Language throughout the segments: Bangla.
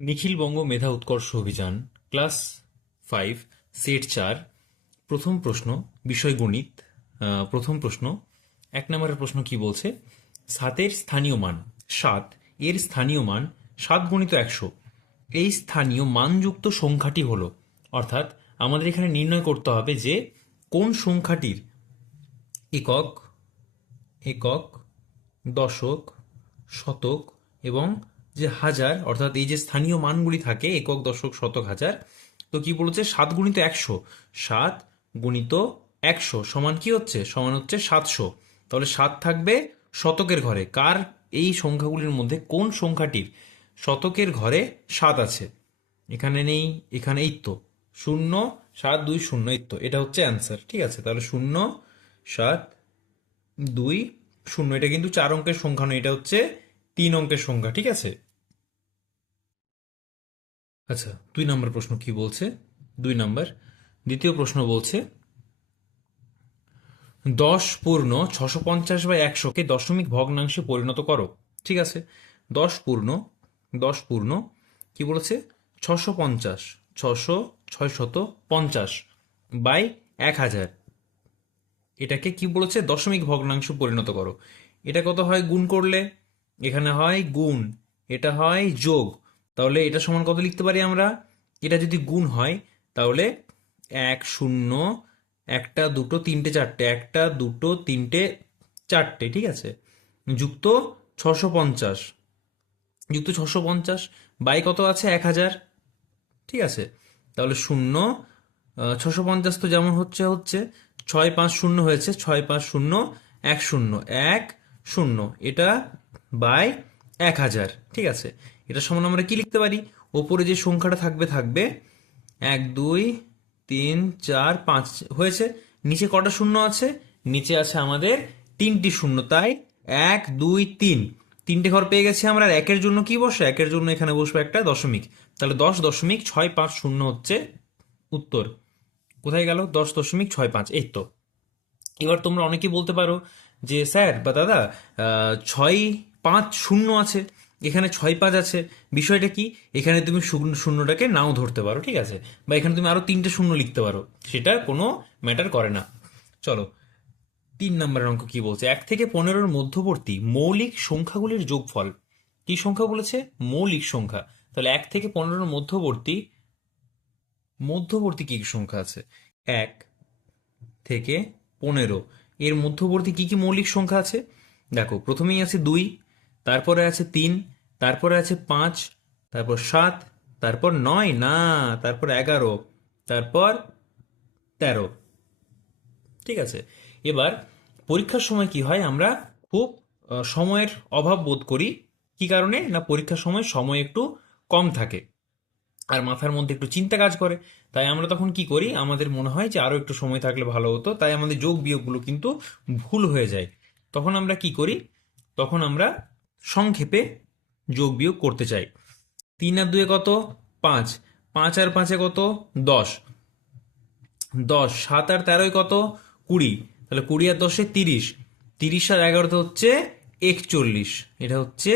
নিখিলবঙ্গ মেধা উৎকর্ষ অভিযান ক্লাস 5 সেট 4 প্রথম প্রশ্ন বিষয় গণিত। প্রথম প্রশ্ন 1 নম্বরের প্রশ্ন কি বলছে? 7 স্থানীয় মান 7 এর স্থানীয় মান 7 গুণিত 100। এই স্থানীয় মানযুক্ত সংখ্যাটি হলো, অর্থাৎ আমাদের এখানে নির্ণয় করতে হবে যে কোন সংখ্যাটির একক, একক, দশক, শতক এবং যে হাজার, অর্থাৎ এই যে স্থানীয় মানগুলি থাকে একক, দশক, শতক, হাজার। তো কি বলেছে? 7 গুণিত 100। 7 গুণিত 100 সমান কি হচ্ছে? সমান হচ্ছে 700। তাহলে 7 থাকবে শতকের ঘরে। কার? এই সংখ্যাগুলির মধ্যে কোন সংখ্যাটির শতকের ঘরে 7 আছে? এখানে নেই, এখানে এই তো 0 7 2 0, এই তো এটা হচ্ছে অ্যান্সার। ঠিক আছে, তাহলে 0 7 2 0। এটা কিন্তু 4 অঙ্কের সংখ্যা নয়, এটা হচ্ছে 3 অঙ্কের সংখ্যা। ঠিক আছে। আচ্ছা, 2 নম্বর প্রশ্ন কি বলছে? 2 নম্বর দ্বিতীয় প্রশ্ন বলছে 10 পূর্ণ 650/100 কে দশমিক ভগ্নাংশে পরিণত করো। ঠিক আছে, 10 পূর্ণ কি বলেছে? 650, 650 বাই 1000, এটাকে কি বলেছে? দশমিক ভগ্নাংশে পরিণত করো। এটা কত হয় গুণ করলে? এখানে হয় গুণ, এটা হয় যোগ। তাহলে এটা সমান কত লিখতে পারি আমরা? এটা যদি গুণ হয় তাহলে 1 0 একটা দুটো তিনটে চারটে, একটা দুটো তিনটে চারটে, ঠিক আছে, যুক্ত 650, যুক্ত 650 বাই কত আছে? 1000। ঠিক আছে, তাহলে 0 650 তো যেমন হচ্ছে হচ্ছে, 6 5 0 হয়েছে, 6 5 0 1 0 1 0, এটা বাই 1000। ঠিক আছে, এটা সমান আমরা কি লিখতে পারি? ওপরে যে সংখ্যাটা থাকবে থাকবে 1 2 3 4 5 হয়েছে। নিচে কটা শূন্য আছে? নিচে আছে আমাদের 3টি শূন্য, তাই 1 2 3, তিনটে ঘর পেয়ে গেছি আমরা। আর একের জন্য কি বসে? একের জন্য এখানে বসবে একটা দশমিক। তাহলে 10.650 হচ্ছে উত্তর। কোথায় গেল? 10.65, এই তো। এবার তোমরা অনেকেই বলতে পারো যে স্যার বা দাদা, 6 5 0 আছে, এখানে 6 5 আছে, বিষয়টা কি? এখানে তুমি শূন্যটাকে নাও ধরতে পারো, ঠিক আছে, বা এখানে তুমি আরো 3টে শূন্য লিখতে পারো, সেটা কোনো ম্যাটার করে না। চলো, 3 নম্বরের অঙ্ক কি বলছে? 1 থেকে 15-র মধ্যবর্তী মৌলিক সংখ্যাগুলির যোগফল। কি সংখ্যা বলেছে? মৌলিক সংখ্যা। তাহলে 1 থেকে 15-র মধ্যবর্তী, মধ্যবর্তী কি কি সংখ্যা আছে? 1 থেকে 15 এর মধ্যবর্তী কি কি মৌলিক সংখ্যা আছে? দেখো, প্রথমেই আছে 2, তারপরে আছে 3, তারপরে আছে 5, তারপর 7, তারপর 9 না, তারপর 11, তারপর 13। ঠিক আছে, এবার পরীক্ষার সময় কি হয়? আমরা খুব সময়ের অভাব বোধ করি। কি কারণে? না, পরীক্ষার সময় সময় একটু কম থাকে আর মাথার মধ্যে একটু চিন্তা কাজ করে। তাই আমরা তখন কি করি? আমাদের মনে হয় যে আরো একটু সময় থাকলে ভালো হতো, তাই আমাদের যোগ বিয়োগগুলো কিন্তু ভুল হয়ে যায়। তখন আমরা কি করি? তখন আমরা সংক্ষেপে যোগ বিয়োগ করতে চাই। 3 আর 2 কত? 5, 5 আর 5 কত? 10, 10, 7 আর 13 কত? 20, তাহলে 20 আর 10 30, 30 আর 11 হচ্ছে 41, এটা হচ্ছে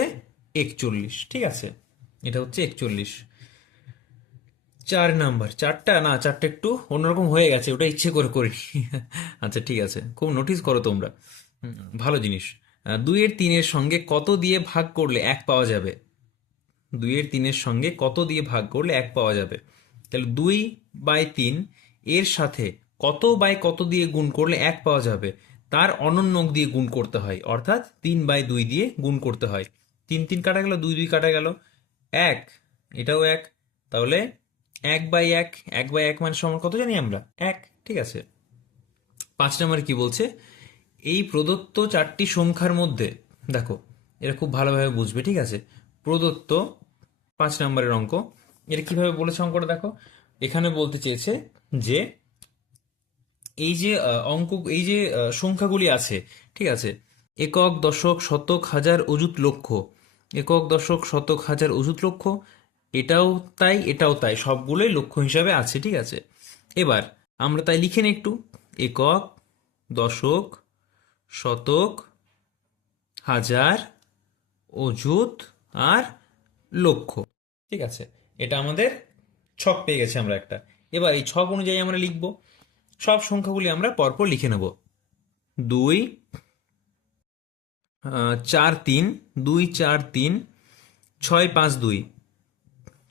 41। ঠিক আছে, এটা হচ্ছে 41। 4 নাম্বার, চারটা না, চারটা একটু অন্যরকম হয়ে গেছে, ওটা ইচ্ছে করে করিনি। আচ্ছা ঠিক আছে, খুব নোটিস করো তোমরা, ভালো জিনিস। 2 এর 3-এর সঙ্গে কত দিয়ে ভাগ করলে 1 পাওয়া যাবে? 2 এর 3-এর সঙ্গে কত দিয়ে ভাগ করলে 1 পাওয়া যাবে? তাহলে 2/3 এর সাথে কত বাই কত দিয়ে গুণ করলে 1 পাওয়া যাবে? তার অনন্য অঙ্ক দিয়ে গুণ করতে হয়, অর্থাৎ 3/2 দিয়ে গুণ করতে হয়। 3 3 কাটা গেল, 2 2 কাটা গেল, 1, এটাও 1, তাহলে 1/1, 1/1 মানে সমান কত জানি আমরা? 1। ঠিক আছে, 5 নম্বরে কি বলছে? এই প্রদত্ত 4টি সংখ্যার মধ্যে, দেখো এটা খুব ভালোভাবে বুঝবে, ঠিক আছে, প্রদত্ত 5 নম্বরের অঙ্ক, এটা কিভাবে বলেছে অঙ্কটা দেখো। এখানে বলতে চেয়েছে যে এই যে অঙ্ক, এই যে সংখ্যাগুলি আছে, ঠিক আছে, একক, দশক, শতক, হাজার, অযুত, লক্ষ, একক, দশক, শতক, হাজার, অযুত, লক্ষ, এটাও তাই, এটাও তাই, সবগুলোই লক্ষ্য হিসাবে আছে। ঠিক আছে, এবার আমরা তাই লিখে নিই একটু। একক, দশক, শতক, হাজার, অযুত আর লক্ষ। ঠিক আছে, এটা আমাদের ছক পেয়ে গেছে আমরা একটা। এবার এই ছক অনুযায়ী আমরা লিখব, সব সংখ্যাগুলি আমরা পরপর লিখে নেব। 2 4 3, 2 4 3, 6 5 2,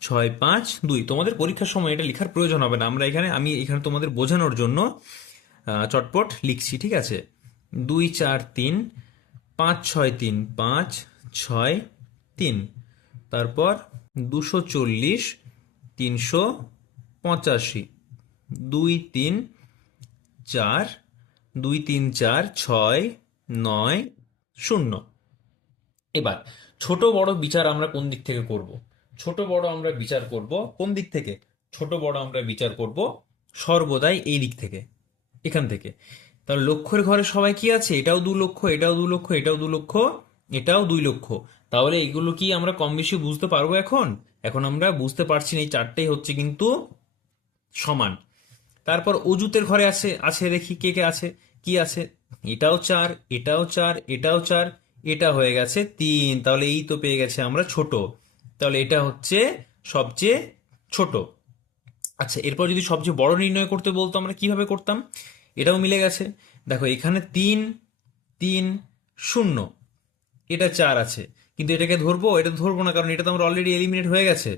6 5 2। তোমাদের পরীক্ষার সময় এটা লেখার প্রয়োজন হবে না, আমি এখানে তোমাদের বোঝানোর জন্য চটপট লিখছি, ঠিক আছে। 2 4 3, 5 6 3, 5 6 3, তারপর 240, 385, 2 3 4, 2 3 4, 6 9 0। এবার ছোট বড় বিচার আমরা কোন দিক থেকে করব? ছোট বড় আমরা বিচার করব কোন দিক থেকে? ছোট বড় আমরা বিচার করব সর্বদাই এই দিক থেকে, এখান থেকে। তাহলে লক্ষের ঘরে সবাই কি আছে? এটাও 2 লক্ষ, এটাও 2 লক্ষ, এটাও 2 লক্ষ, এটাও 2 লক্ষ। তাহলে এগুলো কি আমরা কম বেশি বুঝতে পারবো এখন? এখন আমরা বুঝতে পারছি না, এই চারটেই হচ্ছে কিন্তু সমান। তারপর অজুতের ঘরে আছে আছে দেখি কে কে আছে, কি আছে? এটাও 4, এটাও 4, এটাও 4, এটা হয়ে গেছে 3। তাহলে এই তো পেয়ে গেছে আমরা ছোট। তাহলে এটা হচ্ছে সবচেয়ে ছোট। আচ্ছা, এরপর যদি সবচেয়ে বড় নির্ণয় করতে বলতো আমরা কিভাবে করতাম? এটাও মিলে গেছে। দেখো এখানে 3 3 0, এটা 4 আছে, কিন্তু এটাকে ধরবো? এটা ধরবো না, কারণ এটা তো আমরা অলরেডি এলিমিনেট হয়ে গেছে।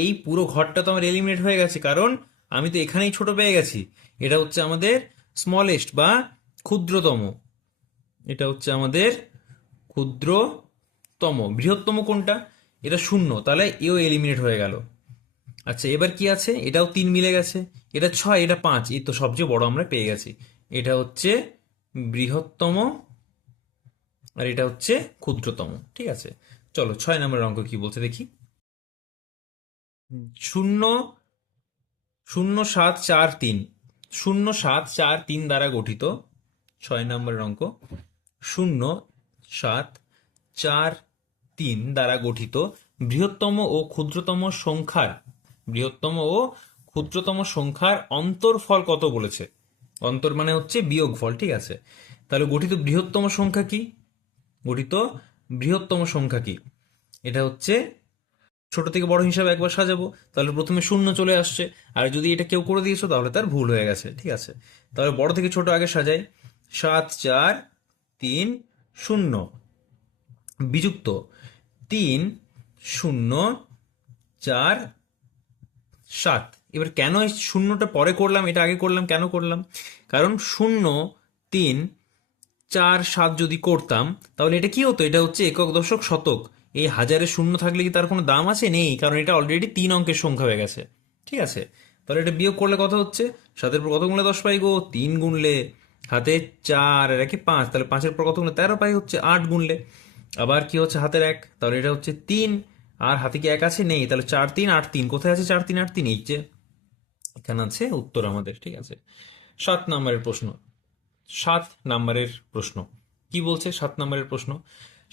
এই পুরো ঘরটা তো আমার এলিমিনেট হয়ে গেছে, কারণ আমি তো এখানেই ছোট পেয়ে গেছি। এটা হচ্ছে আমাদের স্মলেস্ট বা ক্ষুদ্রতম। এটা হচ্ছে আমাদের ক্ষুদ্রতম। বৃহত্তম কোনটা? এটা 0, তাহলে এও এলিমিনেট হয়ে গেল। আচ্ছা, এবার কি আছে? এটাও 3 মিলে গেছে, এটা 6, এটা 5, এই তো সবচেয়ে বড় আমরা পেয়ে গেছি। এটা হচ্ছে বৃহত্তম, আর এটা হচ্ছে ক্ষুদ্রতম, ঠিক আছে। চলো 6 নম্বরের অঙ্ক কি বলছে দেখি। 0 0 7 4 3, 0 7 4 3 দ্বারা গঠিত 6 নম্বরের অঙ্ক। 0 7 4 3 দ্বারা গঠিত বৃহত্তম ও ক্ষুদ্রতম সংখ্যার বৃহত্তম ও ক্ষুদ্রতম সংখ্যার অন্তরফল কত বলেছে? অন্তর মানে হচ্ছে বিয়োগফল, ঠিক আছে। তাহলে গঠিত বৃহত্তম সংখ্যা কি? গঠিত বৃহত্তম সংখ্যা কি? এটা হচ্ছে, ছোট থেকে বড় হিসাবে একবার সাজাবো, তাহলে প্রথমে 0 চলে আসছে। আর যদি এটা কেউ করে দিয়েছো তাহলে তার ভুল হয়ে গেছে, ঠিক আছে। তাহলে বড় থেকে ছোট আগে সাজাই। 7 4 3 0 বিযুক্ত 3 0 4 7। এবার কেন এই শূন্যটা পরে করলাম, এটা আগে করলাম, কেন করলাম? কারণ 0 3 4 7 যদি করতাম তাহলে এটা কি হতো? এটা হচ্ছে একক দশক শতক। এই হাজারে শূন্য থাকলে কি তার কোনো দাম আছে? নেই, কারণ এটা অলরেডি 3 অঙ্কের সংখ্যা হয়ে গেছে, ঠিক আছে। তাহলে এটা বিয়োগ করলে কত হচ্ছে? 7-এর পর কত গুণলে 10 পাই গো? 3 গুনলে। হাতে 4 আর 1 5, তাহলে 5-এর পর কত গুণলে 13 পাই, হচ্ছে 8 গুনলে। আবার কি হচ্ছে? হাতের 1, তাহলে এটা হচ্ছে 3, আর হাতে কি 1 আছে? নেই, তাহলে 4 3 8 3। কোথায় আছে 4 3 8 3? এই যে এখানে আছে উত্তর আমাদের, ঠিক আছে। 7 নম্বরের প্রশ্ন। 7 নম্বরের প্রশ্ন কি বলছে? 7 নম্বরের প্রশ্ন,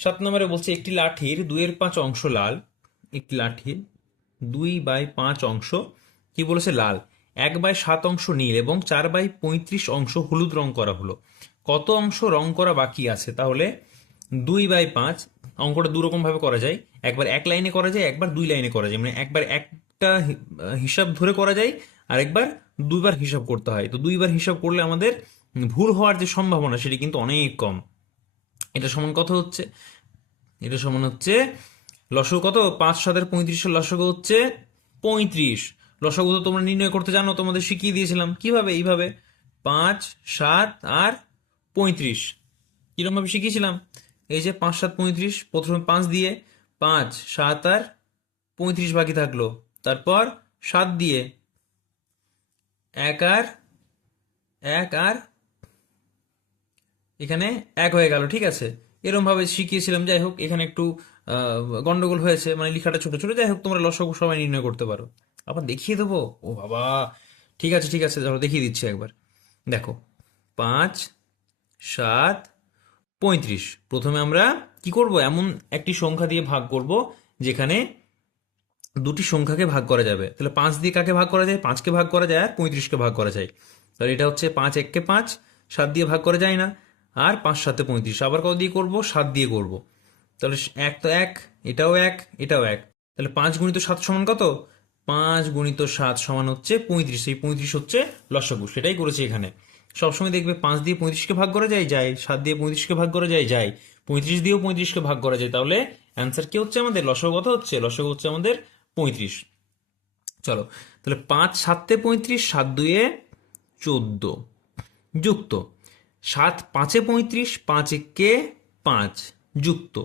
7 নম্বরে বলছে একটি লাঠির 2/5 অংশ লাল। একটি লাঠির 2/5 অংশ কি বলেছে? লাল। 1/7 অংশ নীল এবং 4/35 অংশ হলুদ রং করা হলো। কত অংশ রং করা বাকি আছে? তাহলে 2/5 অঙ্কটা দুরকম ভাবে করা যায়। একবার এক লাইনে করা যায়, একবার 2 লাইনে করা যায়। মানে একবার একটা হিসাব ধরে করা যায়, আর একবার 2বার হিসাব করতে হয়। তো 2বার হিসাব করলে আমাদের ভুল হওয়ার যে সম্ভাবনা সেটি কিন্তু অনেক কম। এটা সমান কত হচ্ছে? এটা সমান হচ্ছে লসাগু কত? 5 7 35 লসাগু হচ্ছে 35। লসাগু তো তোমরা নির্ণয় করতে জানো, তোমাদের শিখিয়ে দিয়েছিলাম কিভাবে। এইভাবে 5 7 আর 35 কিরকম ভাবে শিখিয়েছিলাম? এই যে 5 7 35, প্রথমে 5 দিয়ে 5 7 আর 35 বাকি থাকলো, তারপর 7 দিয়ে 1 আর 1 আর এখানে 1 হয়ে গেল, ঠিক আছে। এরকম ভাবে শিখিয়েছিলাম। যাই হোক, এখানে একটু গন্ডগোল হয়েছে, মানে লেখাটা ছোট ছোট। যাই হোক, তোমরা লসাগু সবাই নির্ণয় করতে পারো। আবার দেখিয়ে দেবো? ও বাবা, ঠিক আছে ঠিক আছে, ধরো দেখিয়ে দিচ্ছি একবার। দেখো, 5 7 35। প্রথমে আমরা কি করব? এমন একটি সংখ্যা দিয়ে ভাগ করব যেখানে দুটি সংখ্যাকে ভাগ করা যাবে। তাহলে 5 দিয়ে কাকে ভাগ করা যায়? 5কে ভাগ করা যায় আর 35কে ভাগ করা যায়। তাহলে এটা হচ্ছে 5 1 কে 5, 7 দিয়ে ভাগ করা যায় না। আর 5 7 35, আবার কত দিয়ে করব? 7 দিয়ে করব। তাহলে 1 তো 1, এটাও 1, এটাও 1। তাহলে 5 × 7 সমান কত? 5 × 7 সমান হচ্ছে 35। এই 35 হচ্ছে লসাগু, সেটাই করেছি এখানে। সবসময় দেখবে 5 দিয়ে 35কে ভাগ করা যায়, যায়। 7 দিয়ে 35কে ভাগ করা যায়, যায়। 35 দিয়েও 35কে ভাগ করা যায়। তাহলে অ্যান্সার কি হচ্ছে আমাদের? লসাগু কত হচ্ছে? লসাগু হচ্ছে আমাদের 35। চলো, তাহলে 5 7 35, 7 2 14, যুক্ত 7 5 35, 5 1 5, যুক্ত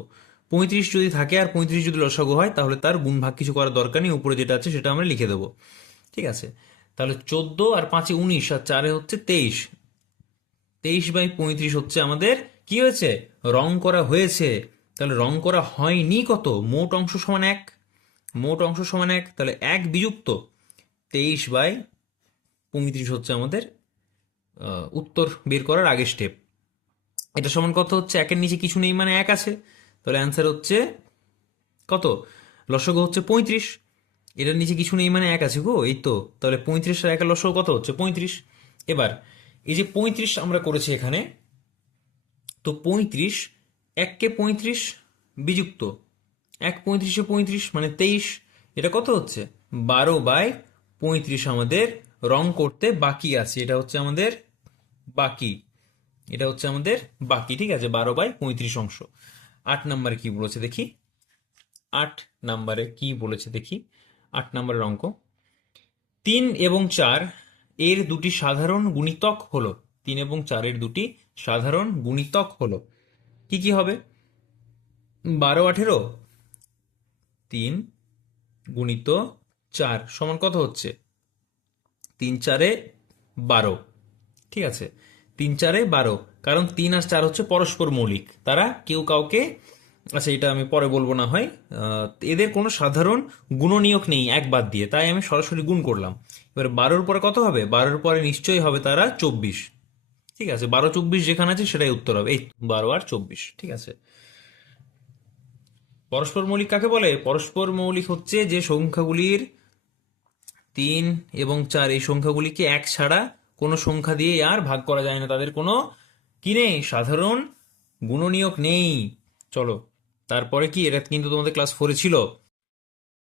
35 যদি থাকে আর 35 যদি লসাগু হয় তাহলে তার গুণ ভাগ কিছু করার দরকার নেই, উপরে যেটা আছে সেটা আমরা লিখে দেবো। ঠিক আছে, তাহলে 14 আর 5 19 আর 4 হচ্ছে 23। 23/35 হচ্ছে আমাদের কি হয়েছে? রং করা হয়েছে। তাহলে রং করা হয়নি কত? মোট অংশ সমান 1। মোট অংশ সমান 1, তাহলে 1 বিযুক্ত 23/35 হচ্ছে আমাদের উত্তর বের করার আগের স্টেপ। এটা সমান কত হচ্ছে? 1-এর নিচে কিছু নেই মানে 1 আছে। তাহলে অ্যান্সার হচ্ছে কত? লসাগু হচ্ছে 35। এটার নিচে কিছু নেই মানে 1 আছে গো, এই তো। তাহলে 35 আর 1-এর লসাগু কত হচ্ছে? 35। এবার এই যে 35 আমরা করেছি এখানে, তো 35, 1-কে 35 বিযুক্ত 1 35-এ 35 মানে 23। এটা কত হচ্ছে? 12/35 আমাদের রং করতে বাকি আছে। এটা হচ্ছে আমাদের বাকি। এটা হচ্ছে আমাদের বাকি, ঠিক আছে, 12/35 অংশ। 8 নম্বরে কি বলেছে দেখি? 8 নম্বরে কি বলেছে দেখি? 8 নম্বরের অঙ্ক, 3 এবং 4 এর দুটি সাধারণ গুণিতক হলো। 3 এবং 4 এর দুটি সাধারণ গুণিতক হলো। কি কি হবে? 12 18, 3 গুণিত 4 সমান কত হচ্ছে? 3 4-এ 12। ঠিক আছে, 3 4-এ 12, কারণ 3 আর 4 হচ্ছে পরস্পর মৌলিক, তারা কেউ কাউকে, আচ্ছা এটা আমি পরে বলবো না হয়, এদের কোনো সাধারণ গুণনীয়ক নেই এক বাদ দিয়ে, তাই আমি সরাসরি গুণ করলাম। এবার 12-র পরে কত হবে? 12-র পরে নিশ্চয়ই হবে তারা 24। ঠিক আছে, 12 24 যেখানে আছে সেটাই উত্তর হবে। এই 12 আর 24, ঠিক আছে। পরস্পর মৌলিক কাকে বলে? পরস্পর মৌলিক হচ্ছে যে সংখ্যাগুলির 3 এবং 4 এই সংখ্যাগুলিকে 1 ছাড়া কোনো সংখ্যা দিয়ে আর ভাগ করা যায় না, তাদের কোনো কি নেই? সাধারণ গুণনীয়ক নেই। চলো, তারপরে কি, এটা কিন্তু তোমাদের ক্লাস 4-এ ছিল।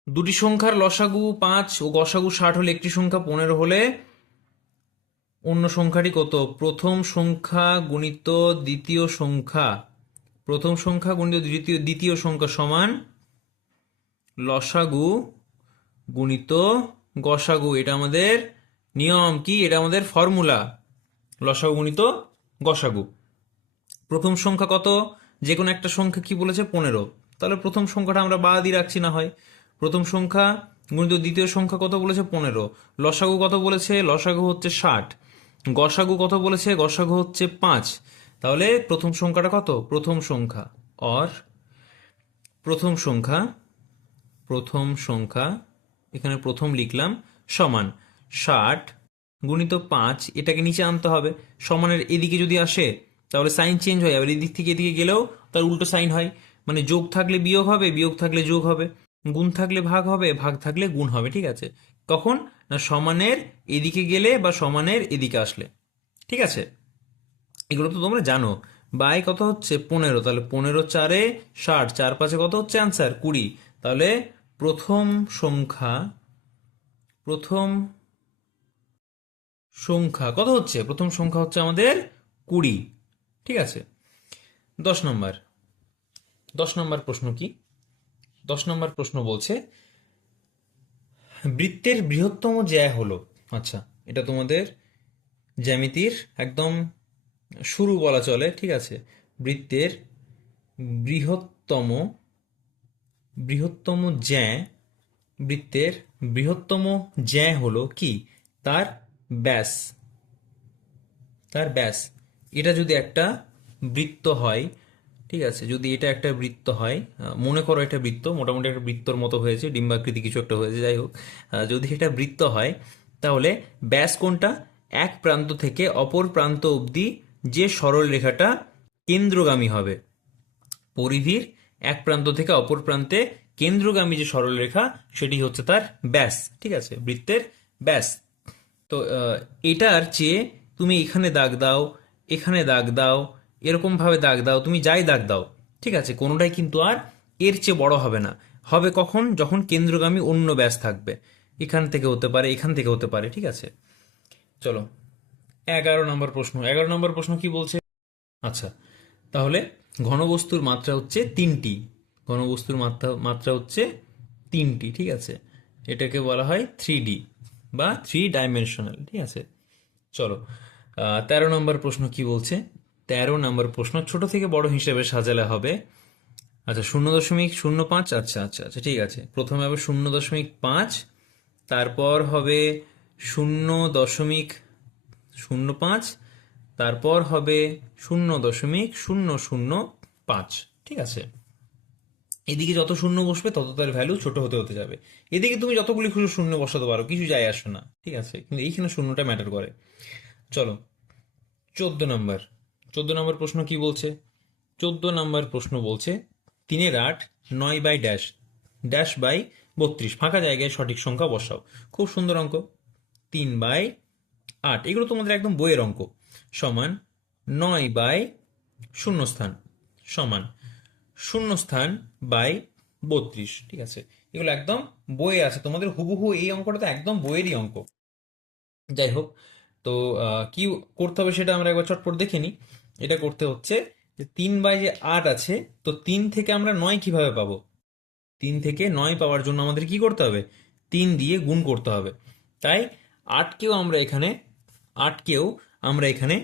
দুটি সংখ্যার লসাগু 5 ও গসাগু 60 হলে একটি সংখ্যা 15 হলে অন্য সংখ্যাটি কত? প্রথম সংখ্যা গুণিত দ্বিতীয় সংখ্যা, প্রথম সংখ্যা গুণিত দ্বিতীয় সংখ্যা সমান লসাগু গুণিত গসাগু। এটা আমাদের নিয়ম কি? এটা আমাদের ফর্মুলা, লসাগু গুণিত গসাগু। প্রথম সংখ্যা কত? যে কোনো একটা সংখ্যা কি বলেছে? 15। তাহলে প্রথম সংখ্যাটা আমরা বাদই রাখছি না হয়। প্রথম সংখ্যা গুণিত দ্বিতীয় সংখ্যা কত বলেছে? 15। লসাগু কত বলেছে? লসাগু হচ্ছে 60। গসাগু কত বলেছে? গসাগু হচ্ছে 5। তাহলে প্রথম সংখ্যাটা কত? প্রথম সংখ্যা অর প্রথম সংখ্যা, প্রথম সংখ্যা, এখানে প্রথম লিখলাম, সমান 60 গুণিত 5, এটাকে নিচে আনতে হবে। সমানের এদিকে যদি আসে তাহলে সাইন চেঞ্জ হয়, আবার এদিক থেকে এদিকে গেলেও তার উল্টো সাইন হয়। মানে যোগ থাকলে বিয়োগ হবে, বিয়োগ থাকলে যোগ হবে, গুণ থাকলে ভাগ হবে, ভাগ থাকলে গুণ হবে। ঠিক আছে, কখন? না সমানের এদিকে গেলে বা সমানের এদিকে আসলে। ঠিক আছে, এগুলো তো তোমরা জানো। বাই কত হচ্ছে? 15। তাহলে 15 4-এ 60, 4 5-এ কত হচ্ছে? অ্যান্সার 20। তাহলে প্রথম সংখ্যা, প্রথম সংখ্যা কত হচ্ছে? প্রথম সংখ্যা হচ্ছে আমাদের 20। ঠিক আছে, 10 নম্বর। 10 নম্বর প্রশ্ন কি? 10 নম্বর প্রশ্ন বলছে বৃত্তের বৃহত্তম জ্যা হলো। আচ্ছা, এটা তোমাদের জ্যামিতির একদম শুরু বলা চলে। ঠিক আছে, বৃত্তের বৃহত্তম, বৃহত্তম জ্যা, বৃত্তের বৃহত্তম জ্যা হলো কি? তার ব্যাস, তার ব্যাস। এটা যদি একটা বৃত্ত হয়, ঠিক আছে, যদি এটা একটা বৃত্ত হয়, মনে করো এটা বৃত্ত, মোটামুটি একটা বৃত্তর মতো হয়েছে, ডিম্বাকৃতি কিছু একটা হয়েছে, যাই হোক, যদি এটা বৃত্ত হয় তাহলে ব্যাস কোনটা? এক প্রান্ত থেকে অপর প্রান্ত অবধি যে সরল রেখাটা কেন্দ্রগামী হবে, পরিধির এক প্রান্ত থেকে অপর প্রান্তে কেন্দ্রগামী যে সরলরেখা, সেটি হচ্ছে তার ব্যাস। ঠিক আছে, বৃত্তের ব্যাস। তো এটার চেয়ে তুমি এখানে দাগ দাও, এখানে দাগ দাও, এরকম ভাবে দাগ দাও, তুমি যাই দাগ দাও, ঠিক আছে, কোনোটাই কিন্তু আর এর চেয়ে বড় হবে না। হবে কখন? যখন কেন্দ্রগামী অন্য ব্যাস থাকবে। এখান থেকে হতে পারে, এখান থেকে হতে পারে, ঠিক আছে। চলো 11 নম্বর প্রশ্ন। 11 নম্বর প্রশ্ন কি বলছে? আচ্ছা, তাহলে ঘনবস্তুর মাত্রা হচ্ছে 3টি। ঘনবস্তুর মাত্রা মাত্রা হচ্ছে 3টি, ঠিক আছে। এটাকে বলা হয় 3D বা 3 ডাইমেনশনাল, ঠিক আছে। চলো 13 নম্বর প্রশ্ন কি বলছে? 13 নম্বর প্রশ্ন, ছোট থেকে বড় হিসেবে সাজালে হবে। আচ্ছা, 0.05। আচ্ছা আচ্ছা আচ্ছা, ঠিক আছে। প্রথমে হবে 0.5, তারপর হবে 0.05, তারপর হবে 0.005, ঠিক আছে। এদিকে যত শূন্য বসবে তত তার ভ্যালু ছোট হতে হতে যাবে। এদিকে তুমি যতগুলি খুশি শূন্য বসাতে পারো, কিছু যায় আসে না, ঠিক আছে, কিন্তু এইখানে শূন্যটা ম্যাটার করে। চলো 14 নম্বর। 14 নম্বর প্রশ্ন কি বলছে? 14 নম্বর প্রশ্ন বলছে 3-8, 9 বাই ড্যাশ ড্যাশ বাই 32, ফাঁকা জায়গায় সঠিক সংখ্যা বসাও। খুব সুন্দর অঙ্ক। 3/8, এগুলো তোমাদের একদম বইয়ের অঙ্ক। সমান 9/শূন্যস্থান সমান শূন্যস্থান বাই 32, ঠিক আছে। এগুলো একদম বইয়ে আছে তোমাদের হুবহু। এই অঙ্কটা তো একদম বইয়েরই অঙ্ক। যাই হোক, তো কি করতে হবে সেটা আমরা একবার চটপট দেখে নিই। এটা করতে হচ্ছে যে 3/8 আছে, তো 3 থেকে আমরা 9 কিভাবে পাবো? 3 থেকে 9 পাওয়ার জন্য আমাদের কি করতে হবে? 3 দিয়ে গুণ করতে হবে। তাই 8কেও আমরা এখানে 8কেও আমরা এখানে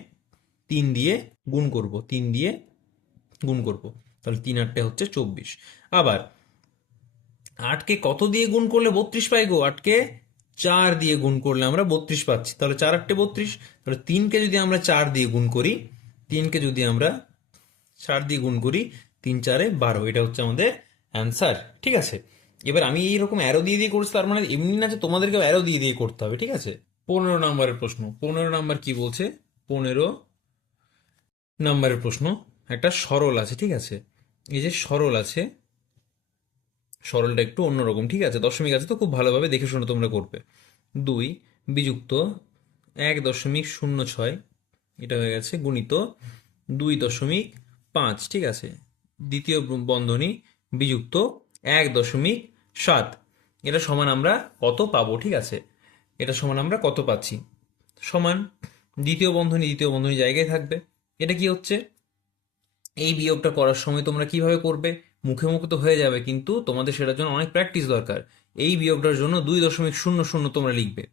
3 দিয়ে গুণ করব, 3 দিয়ে গুণ করব। তাহলে 3/8 হচ্ছে 24। আবার 8কে কত দিয়ে গুণ করলে 32 পাই গো? 8কে 4 দিয়ে গুণ করলে আমরা 32 পাচ্ছি। তাহলে 4/8 32। তাহলে 3কে যদি আমরা 4 দিয়ে গুণ করি, 3কে যদি আমরা 4 দিয়ে গুণ করি, 3 4 12, এটা হচ্ছে আমাদের অ্যান্সার, ঠিক আছে। এবার আমি এইরকম অ্যারো দিয়ে দিয়ে করছি, তার মানে এমনি না যে তোমাদেরকেও অ্যারো দিয়ে দিয়ে করতে হবে, ঠিক আছে। 15 নম্বরের প্রশ্ন। 15 নম্বর কি বলছে? 15 নম্বরের প্রশ্ন, একটা সরল আছে, ঠিক আছে। এই যে সরল আছে, সরলটা একটু অন্যরকম, ঠিক আছে। দশমিক আছে তো খুব ভালোভাবে দেখে শুনে তোমরা করবে। 2 বিযুক্ত 1.06, এটা হয়ে গেছে, গুণিত 2.5, ঠিক আছে। দ্বিতীয় বন্ধনী বিযুক্ত 1.7, এটা সমান আমরা কত পাবো, ঠিক আছে। এটা সমান আমরা কত পাচ্ছি? সমান দ্বিতীয় বন্ধনী দ্বিতীয় বন্ধনী জায়গায় থাকবে। এটা কি হচ্ছে? এই বিয়োগটা করার সময় তোমরা কিভাবে করবে? মুখে মুখে তো হয়ে যাবে, কিন্তু তোমাদের সেটার জন্য অনেক প্র্যাকটিস দরকার। এই বিয়োগটার জন্য 2.00 তোমরা লিখবে,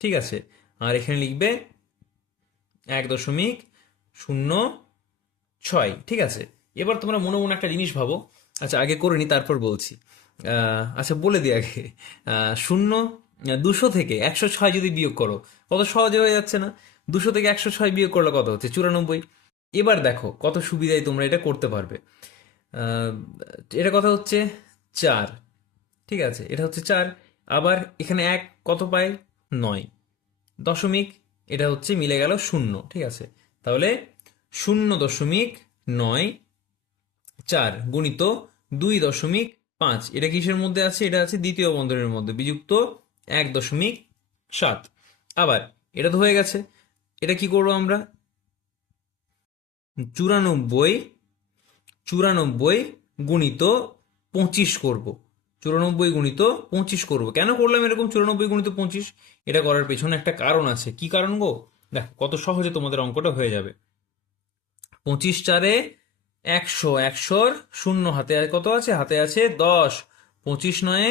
ঠিক আছে। আর এখানে লিখবে 1.06, ঠিক আছে। এবার তোমরা মনে মনে একটা জিনিস ভাবো। আচ্ছা, আগে করে নি তারপর বলছি। আচ্ছা, বলে দিই আগে। 200 থেকে 106 যদি বিয়োগ করো, কত সহজে হয়ে যাচ্ছে না? 200 থেকে 106 বিয়োগ করলে কত হচ্ছে? 94। এবার দেখো কত সুবিধায় তোমরা এটা করতে পারবে। আহ, এটা কথা হচ্ছে 4, ঠিক আছে। এটা হচ্ছে 4। আবার এখানে 1 কত পাই? 9 দশমিক, এটা হচ্ছে মিলে গেল 0, ঠিক আছে। তাহলে 0.94 গুণিত 2.5, এটা কিসের মধ্যে আছে? এটা আছে দ্বিতীয় বন্ধনীর মধ্যে, বিযুক্ত 1.7। আবার এটা তো হয়ে গেছে। এটা কি করবো আমরা? 94 গুণিত 25 করব। 94 গুণিত 25 করব। কেন করলাম এরকম 94 গুণিত 25? এটা করার পেছনে একটা কারণ আছে। কি কারণ গো? দেখ কত সহজে তোমাদের অঙ্কটা হয়ে যাবে। 25 4 100, 100 শূন্য হাতে কত আছে? হাতে আছে 10। 25 9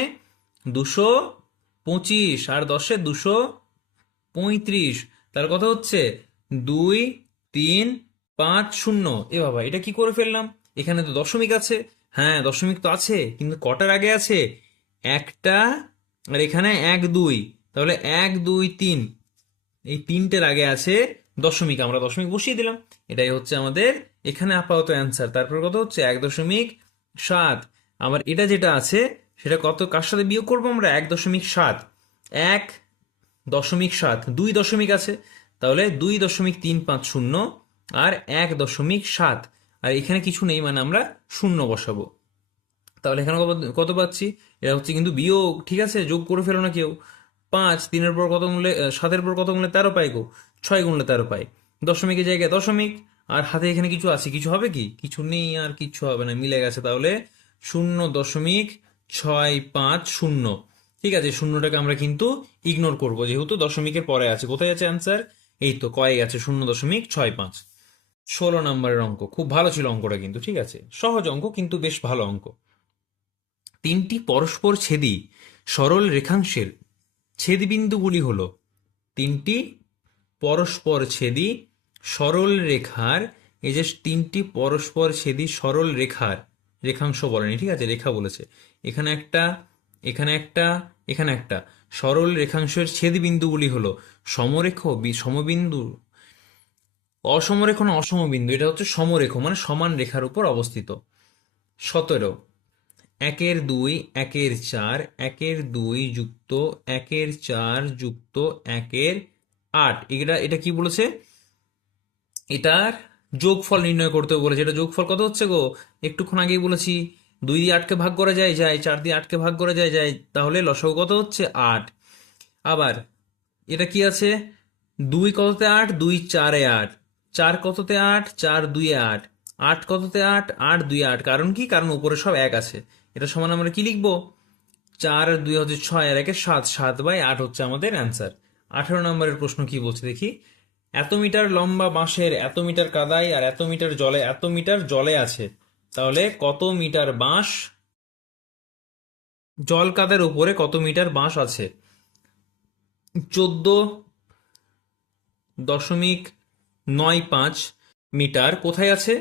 225, আর 10 235। তার কথা হচ্ছে 2 3 5 0। এ বাবা, এটা কি করে ফেললাম? এখানে তো দশমিক আছে। হ্যাঁ, দশমিক তো আছে, কিন্তু কটার আগে আছে? একটা। আর এখানে 1 2, তাহলে 1 2 3, এই তিনটের আগে আছে দশমিক, আমরা দশমিক বসিয়ে দিলাম। এটাই হচ্ছে আমাদের এখানে আপাতত অ্যান্সার। তারপর কত হচ্ছে? 1.7। আবার এটা যেটা আছে সেটা কত, কার সাথে বিয়োগ করবো আমরা? 1.7। 1.7, 2 দশমিক আছে, তাহলে 2.350 আর 1.7। আর এখানে কিছু নেই, মানে আমরা শূন্য বসাবো। তাহলে এখানে কত কত পাচ্ছি? এটা হচ্ছে কিন্তু বিয়োগ, ঠিক আছে। যোগ করে ফেলো না কেউ। 5 3-এর পর কত গুনলে 7-এর পর কত গুনলে 13 পাই গো। 6 গুনলে 13 পাই। দশমিকের জায়গায় দশমিক। আর হাতে এখানে কিছু আছে, কিছু হবে কি? কিছু নেই, আর কিছু হবে না, মিলে গেছে। তাহলে 650। ঠিক আছে, শূন্যটাকে আমরা কিন্তু ইগনোর করব, যেহেতু দশমিকের পরে আছে। কোথায় আছে অ্যান্সার? এই তো কয়ে আছে, 0.65। 16 নম্বরের অঙ্ক, খুব ভালো ছিল অঙ্কটা কিন্তু। ঠিক আছে, সহজ অঙ্ক কিন্তু বেশ ভালো অঙ্ক। তিনটি পরস্পর ছেদি সরল রেখাংশের ছেদবিন্দুগুলি হলো, তিনটি পরস্পর ছেদি সরল রেখার, এই যে তিনটি পরস্পর ছেদি সরল রেখার, রেখাংশ বলেনি, ঠিক আছে, রেখা বলেছে। এখানে একটা, এখানে একটা, এখানে একটা, সরল রেখাংশের ছেদবিন্দুগুলি হলো সমরেখ, সমবিন্দু, অসমরেখ না অসমবিন্দু, এটা হচ্ছে সমরেখ মানে সমান রেখার উপর অবস্থিত। 17, 1-2, 1-4, 1-2 যুক্ত 1-4 যুক্ত 1-8, এটা কি বলেছে? এটার যোগফল নির্ণয় করতে বলেছে। এটা যোগফল কত হচ্ছে গো? একটুক্ষণ আগেই বলেছি, 2 দিয়ে 8কে ভাগ করা যায় যায়, 4 দিয়ে 8কে ভাগ করা যায় যায়, তাহলে লসাগু কত হচ্ছে? 8। আবার এটা কি আছে? 2 কততে 8? 2 4-এ 8। 4 কততে 8? 4 2-এ 8। 8 কততে 8? 8 2-এ 8। কারণ কি? কারণ উপরে সব এক আছে। এটা সমান আমরা কি লিখবো? 4 আর 2 হচ্ছে 6 আর 1 7, 7/8 হচ্ছে আমাদের অ্যান্সার। 18 নম্বরের প্রশ্ন কি বলছে দেখি। এত মিটার লম্বা বাঁশের এত মিটার কাদায় আর এত মিটার জলে, এত মিটার জলে আছে, তাহলে কত মিটার বাঁশ, জল কাদার উপরে কত মিটার বাঁশ আছে? 14.95 মিটার কোথায় আছে?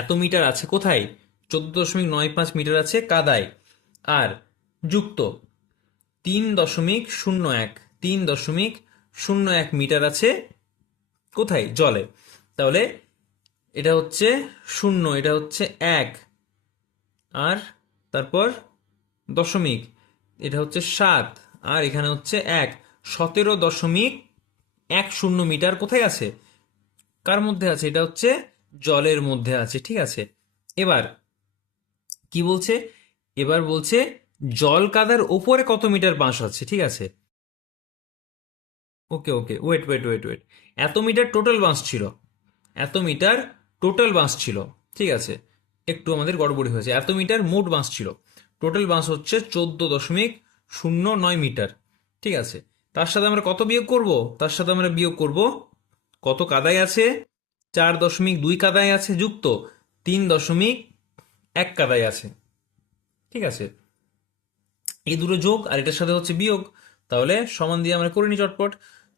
এত মিটার আছে কোথায়? 14.95 মিটার আছে কাদায়। আর যুক্ত 3.01, 3.01 মিটার আছে কোথায়? জলে। তাহলে এটা হচ্ছে 0, এটা হচ্ছে 1, আর তারপর দশমিক, এটা হচ্ছে 7, আর এখানে হচ্ছে 1। 17.10 মিটার কোথায় আছে? কার মধ্যে আছে? এটা হচ্ছে জলের মধ্যে আছে। ঠিক আছে, এবার কি বলছে? এবার বলছে জল কাদার ওপরে কত মিটার বাঁশ আছে। ঠিক আছে, ওকে ওকে, ওয়েট ওয়েট ওয়েট ওয়েট, এত মিটার টোটাল বাঁশ ছিল, এত মিটার টোটাল বাঁশ ছিল। ঠিক আছে, একটু আমাদের গড়বড়ি হয়েছে। এত মিটার মোট বাঁশ ছিল, টোটাল বাঁশ হচ্ছে 14.09 মিটার। ঠিক আছে, তার সাথে আমরা কত বিয়োগ করব? তার সাথে আমরা বিয়োগ করব কত কাদায় আছে? 4.2 কাদায় আছে, যুক্ত 3.1 কাদায় আছে। ঠিক আছে, এই দুটো যোগ আর এটার সাথে হচ্ছে বিয়োগ, তাহলে সমান দিয়ে আমরা করে নিই চটপট।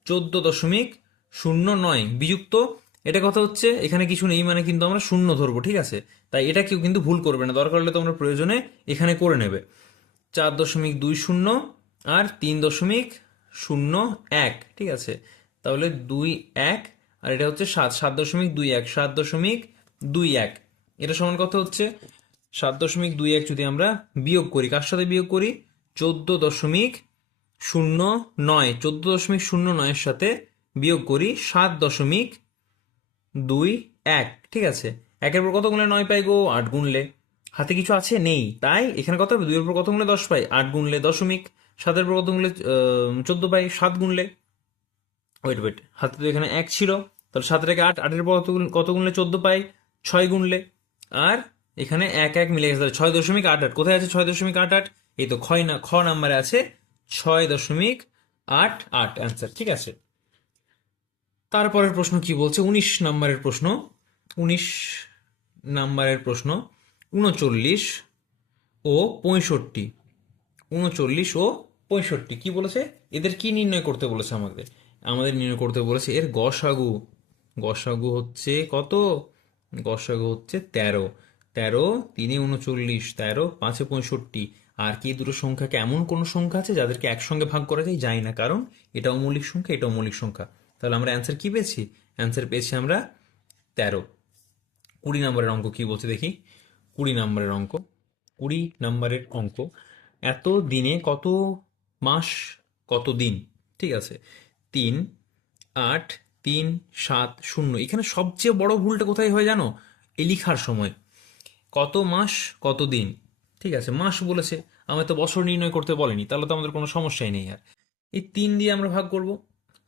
14.09 বিযুক্ত, এটা কথা হচ্ছে এখানে কিছু নেই মানে কিন্তু আমরা শূন্য ধরবো। ঠিক আছে, তাই এটা কেউ কিন্তু ভুল করবে না, দরকার হলে তোমরা প্রয়োজনে এখানে করে নেবে। 4.20 আর 3.01। ঠিক আছে, তাহলে 2-1, আর এটা হচ্ছে 7, 7.21, 7.21। এটা সমান কত হচ্ছে? 7.21 যদি আমরা বিয়োগ করি, কার সাথে বিয়োগ করি? 14.09, 14.09-এর সাথে বিয়োগ করি 7.21। ঠিক আছে, একের পর কত গুনলে 9 পাই গো? 8 গুনলে। হাতে কিছু আছে? নেই, তাই এখানে কত হবে? 2 এর পর কত গুনলে 10 পাই? 8 গুনলে দশমিক। 7-এর পর কত গুনলে 14 পাই? 7 গুনলে। ওয়েট ওয়েট, হাতে তো এখানে 1 ছিল, তাহলে 7-এর 8, 8-এর পর কত গুনলে 14 পাই? 6 গুনলে। আর এখানে 1 1 মিলে গেছে, তাহলে 6.88। কোথায় আছে 6.88? এই তো খ নাম্বারে আছে 6.88 অ্যান্সার। ঠিক আছে, তারপরের প্রশ্ন কি বলছে? 19 নম্বরের প্রশ্ন 39 ও 65। 39 ও 65 কি বলেছে? এদের কি নির্ণয় করতে বলেছে আমাদের? আমাদের নির্ণয় করতে বলেছে এর গসাগু। গসাগু হচ্ছে কত? গসাগু হচ্ছে 13। 13 3 39, 13 5 65। আর কি দুটো সংখ্যাকে এমন কোন সংখ্যা আছে যাদেরকে একসঙ্গে ভাগ করা যায়? যায় না, কারণ এটাও মৌলিক সংখ্যা, এটাও মৌলিক সংখ্যা। তাহলে আমরা অ্যান্সার কি পেয়েছি? অ্যান্সার পেয়েছি আমরা 13। 20 নম্বরের অঙ্ক কি বলছে দেখি। 20 নম্বরের অঙ্ক, 20 নম্বরের অঙ্ক, এত দিনে কত মাস কত দিন? ঠিক আছে, 3 8 3 7 0। এখানে সবচেয়ে বড় ভুলটা কোথায় হয় জানো? এই লিখার সময়। কত মাস কত দিন? ঠিক আছে, মাস বলেছে, আমাদের তো বছর নির্ণয় করতে বলেনি, তাহলে তো আমাদের কোনো সমস্যাই নেই। আর এই 3 দিয়ে আমরা ভাগ করব।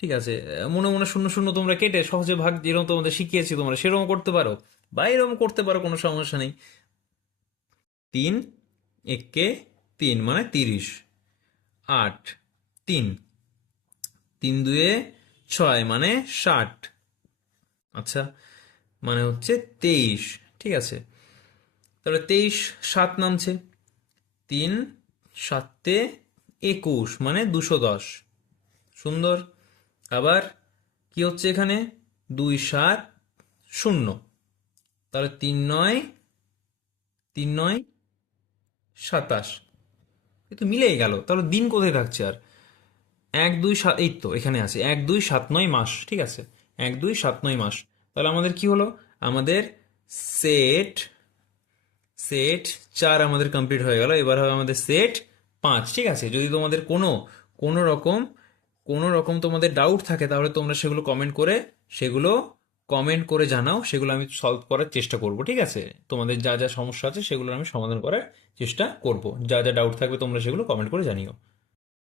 ঠিক আছে, মনে মনে শূন্য শূন্য তোমরা কেটে সহজে ভাগ যেরকম তোমাদের শিখিয়েছি তোমরা সেরকম করতে পারো, বা এরকম করতে পারো, কোনো সমস্যা নেই। 3 একে 3 মানে 30। 8, 3, 3 দুয়ে 6 মানে 60। আচ্ছা, মানে হচ্ছে 23। ঠিক আছে, তাহলে 23 7 নামছে। 3 সাতে 21 মানে 210। সুন্দর। আবার কি হচ্ছে এখানে, 2 7 0, তাহলে 3 9 27। এ তো মিলেই গেল, তাহলে দিন কোথায় থাকছে আর? 1 2 7, এই তো এখানে আছে 1 2 7 9 মাস। ঠিক আছে, 1 2 7 9 মাস। তাহলে আমাদের কি হলো, আমাদের সেট সেট 4 আমাদের কমপ্লিট হয়ে গেল। এবার হবে আমাদের সেট 5। ঠিক আছে, যদি তোমাদের কোনো রকম তোমাদের ডাউট থাকে, তাহলে তোমরা সেগুলো কমেন্ট করে জানাও, সেগুলো আমি সলভ করার চেষ্টা করব। ঠিক আছে, তোমাদের যা যা সমস্যা আছে সেগুলো আমি সমাধান করার চেষ্টা করব। যা যা ডাউট থাকবে তোমরা সেগুলো কমেন্ট করে জানিও।